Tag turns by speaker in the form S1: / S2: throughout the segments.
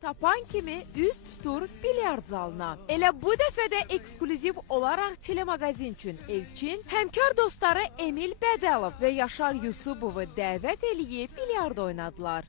S1: tapan kimi üz tutur bilyard zalına. Elə bu dəfə də eksklüziv olaraq telemagazin üçün Elçin həmkar dostları Emil Bədəlov və Yaşar Yusubovu dəvət eləyib bilyard oynadılar.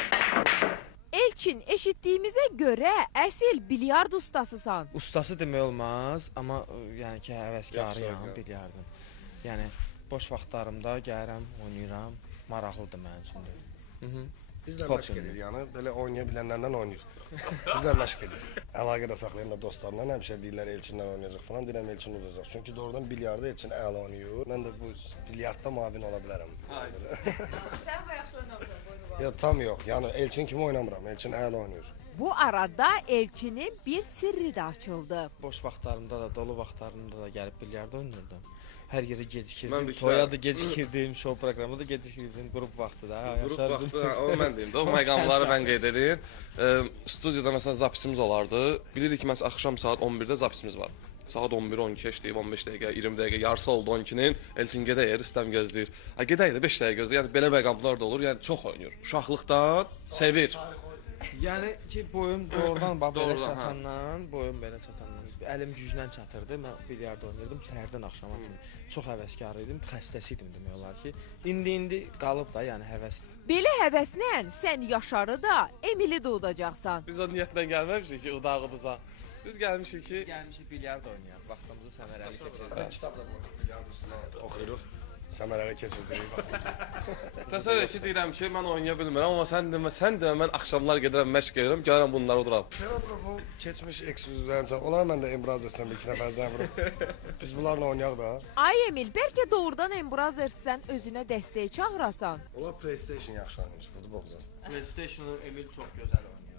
S1: Elçin, eşitdiyimizə görə əsil bilyard ustasısan.
S2: Ustası demək olmaz, amma yəni ki, həvəskarıyam bilyardın. Yəni boş vaxtlarımda gəlirəm, oynayıram, maraqlıdır mənim üçün.
S3: Biz də məşq edirik, yəni belə oynaya bilənlərdən oynayır. Biz də məşq edirik. Əlaqədə saxlayım da dostlarla, həmişə deyirlər Elçinlə oynayacaq falan, deyirəm Elçin udacaq. Çünki doğrudan bilyarda Elçin əla oynayır. Mən də bu bilyardda mavin ola bilərəm.
S1: Sən də yaxşı oynamırsan.
S3: Ya tam yox, yəni Elçin kimi oynamıram, Elçin əla oynayır.
S1: Bu arada Elçinin bir sirri də açıldı.
S2: Boş vaxtlarımda da, dolu vaxtlarımda da gəlib bilyard oynayırdım. Hər yerə gecikirdim, toya da gecikirdim, show proqramı da gecikirdim, qrup vaxtı da.
S4: Qrup vaxtı, onu mən deyim də, o məqamları mən qeyd edeyim. Studiyada məsələn zapisimiz olardı. Bilirik ki, məsələn, axşam saat 11-də zapisimiz var. Saat 11-12 işləyib, 15 dəqiqə, 20 dəqiqə, yarısı oldu 12-nin. Elçin gedəyir, istəm gözləyir. Gedəyir də 5 dəqiqə gözləyir. Yəni, belə məqamlar da olur, yəni çox oynayır. Uşaqlıqdan sevir.
S2: Yəni ki, boyum doğrudan belə çatandan, boyum belə çatandan, əlim güclə çatırdı, mən bilyard oynayırdım, səhərdən axşama kimi. Çox həvəskar idim, xəstəsi idim demək olar ki. İndi qalıb da, yəni həvəsdir.
S1: Belə həvəslə sən Yaşarı da, Emili də udacaqsan.
S4: Biz o niyyətlə gəlməmişik ki, udağıdızaq. Biz gəlmişik ki...
S2: Gəlmişik bilyard oynayaq, vaxtımızı səmərəli keçirdik.
S3: Kitabda bilyard üstünə oxuyuruq. Səmərəli keçirdirik vaxtımızı.
S4: Təsəvvür ki, deyirəm ki, mən oynaya bilmirəm, amma sən demə, mən axşamlar gedirəm, məşq edirəm, gəlirəm bunları uduram.
S3: Bu keçmiş eksklüzivlərin çox. Onlara mən də embraz etsəm, bir iki nəfər zəng vurub. Biz bunlarla oynayaq da.
S1: Ay Emil, bəlkə doğrudan Embrazers'dən özünə dəstək çağırasan.
S3: Onlar PlayStation yaxşı oynayır, futbolca.
S2: PlayStation-ı Emil çox gözəl oynayır.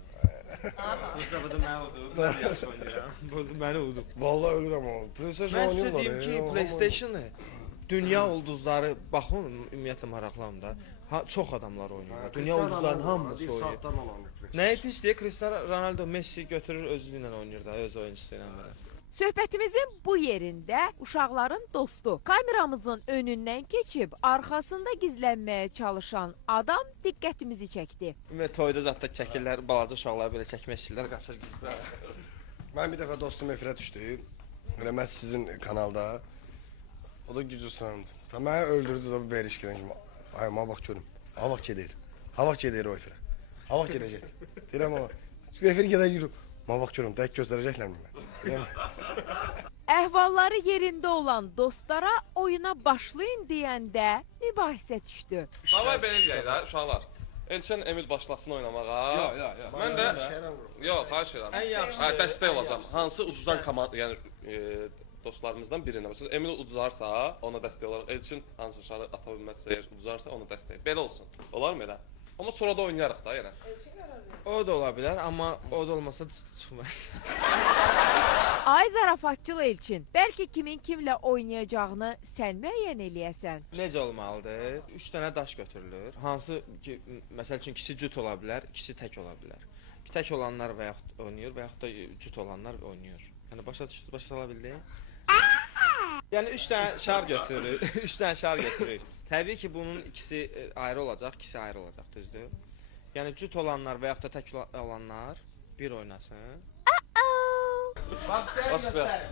S2: Bu da mən udum, mən yaxşı oynayıram. Bu məni udub.
S3: Vallahi ölürəm o. PlayStation
S2: Mən
S3: oynayırlar.
S2: sizə deyim ki, PlayStation-ı dünya ulduzları, baxın, ümumiyyətlə maraqlanım da, çox adamlar oynayır. Dünya ulduzlarının hamısı oynayır. Nəyi pis deyə, Cristiano Ronaldo, Messi götürür, özü ilə oynayır da, öz oyunçusu ilə belə.
S1: Söhbətimizin bu yerində uşaqların dostu, kameramızın önündən keçib, arxasında gizlənməyə çalışan adam diqqətimizi çəkdi.
S2: Ümumiyyətlə, toyda zətdə çəkirlər, balaca uşaqlar belə çəkmək istəyirlər, qaçır gizlər.
S3: Mən bir dəfə dostum efirə düşdü, mən sizin kanalda. O da gücü sınırdı. Məni öldürdü da bu verişkidən kimi. Ay, ma bax görüm. Ha vaxt gedir. Ha vaxt gedir o efirə. Ha vaxt gedəcək. Deyirəm o. Efir gedən yürü. Ma bax görüm, dəqiq göstərəcəklərmi mən?
S1: Əhvalları yerində olan dostlara oyuna başlayın deyəndə mübahisə düşdü.
S4: Davay belə deyək də, uşaqlar. Elçin Emil başlasın oynamağa.
S2: Yox.
S4: Mən də... Yox, xahiş edirəm.
S2: Ən yaxşı.
S4: Dəstək olacam. Hansı uduzan komanda, yəni... dostlarımızdan birinə. Məsələn, Emil uduzarsa, ona dəstək olaraq, Elçin hansı uşağı ata bilməzsə, eğer uduzarsa, ona dəstək. Belə olsun. Olar mı elə? Amma sonra da oynayarıq da yenə.
S1: Elçin qərar verir.
S2: O da ola bilər, amma o da olmasa çıxmaz.
S1: Ay zarafatçıl Elçin, bəlkə kimin kimlə oynayacağını sən müəyyən eləyəsən.
S2: Necə olmalıdır? 3 dənə daş götürülür. Hansı ki, məsəl üçün ikisi cüt ola bilər, ikisi tək ola bilər. Tək olanlar və yaxud oynayır və yaxud da cüt olanlar oynayır. Yəni başa sala bildin? Yəni 3 dənə şar götürür, 3 dənə şar götürür. Təbii ki, bunun ikisi ayrı olacaq, ikisi ayrı olacaq, düzdür? Yəni cüt olanlar və yaxud da tək olanlar bir oynasın.
S4: Bax belə.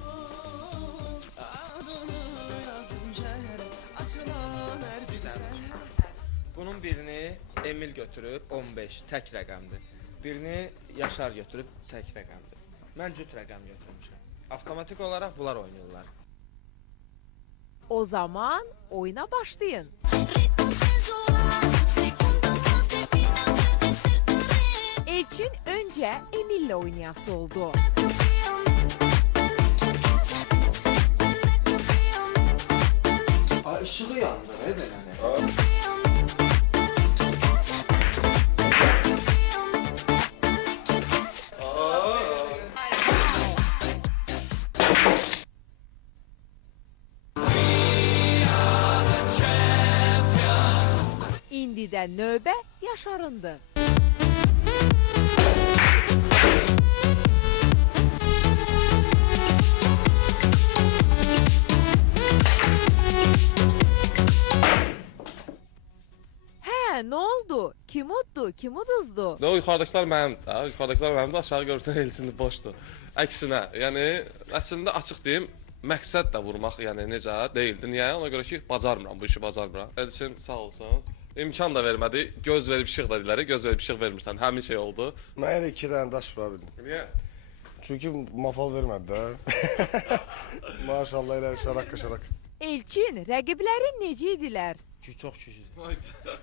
S2: Bunun birini Emil götürüb 15, tək rəqəmdir. Birini Yaşar götürüb tək rəqəmdir. Mən cüt rəqəm götürmüşəm. Avtomatik olaraq bunlar oynayırlar.
S1: O zaman oyuna başlayın. Elçin öncə Emil'lə oynayası oldu.
S2: İşığı yandır, nənə.
S1: İndidən növbə Yaşarındır. Hə, nə oldu? Kim uddu? Kim uduzdu?
S4: O yuxarıdakılar mənimdir. Ha, yuxarıdakılar mənimdir. Aşağı görsən Elçin boşdur. Əksinə, yəni əslində açıq deyim, məqsəd də vurmaq, yəni necə deyildi. Niyə? Ona görə ki, bacarmıram, bu işi bacarmıram. Elçin sağ olsun. İmkan da vermədi. Göz verib işıq da diləri, göz verib işıq vermirsən. Həmin şey oldu.
S3: Mən elə 2 dənə daş vura bildim.
S4: Niyə?
S3: Çünki mafal vermədi də. Maşallah elə şaraq.
S1: Elçin, rəqiblərin necə idilər?
S2: Çox güclüdür.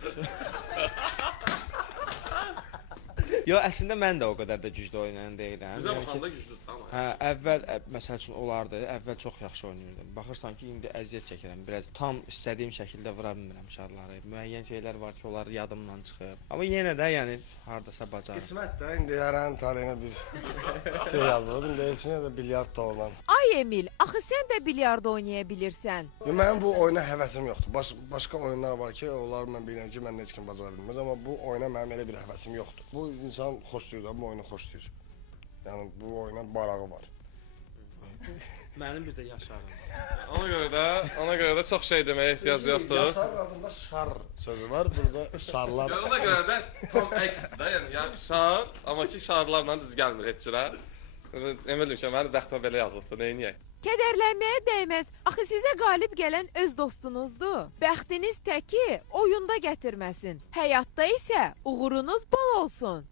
S2: Yo, əslində mən də o qədər də güclü oynayan deyiləm.
S4: Bizə baxanda güclüdür amma.
S2: Hə, əvvəl məsəl üçün olardı, əvvəl çox yaxşı oynayırdım. Baxırsan ki, indi əziyyət çəkirəm. Biraz tam istədiyim şəkildə vura bilmirəm şarları. Müəyyən şeylər var ki, onlar yadımdan çıxır. Amma yenə də yəni hardasa bacarıram.
S3: Qismət də indi yarın taleyinə bir şey yazılıb. İndi Elçinə də bilyard da oradan.
S1: Ay Emil, axı sən də bilyard oynaya bilirsən.
S3: Yo, mənim bu oyuna həvəsim yoxdur. Başqa oyunlar var ki, onları mən bilirəm ki, mən heç kim bacara bilməz, amma bu oyuna mənim elə bir həvəsim yoxdur. Bu insan xoşlayır da, bu oyunu xoşlayır. Yəni bu oyuna marağı var.
S2: Mənim bir də yaşarım.
S4: Ona görə də çox şey deməyə ehtiyac yoxdur.
S3: Yaşar adında şar sözü var, burada şarlar.
S4: Ona görə də tam əksdir də, yəni şar, amma ki şarlarla düz gəlmir heç cürə. Eminim ki, mənim bəxtimə belə yazılıbdı, neyniyək?
S1: Kədərlənməyə dəyməz. Axı sizə qalib gələn öz dostunuzdur. Bəxtiniz təki oyunda gətirməsin. Həyatda isə uğurunuz bol olsun.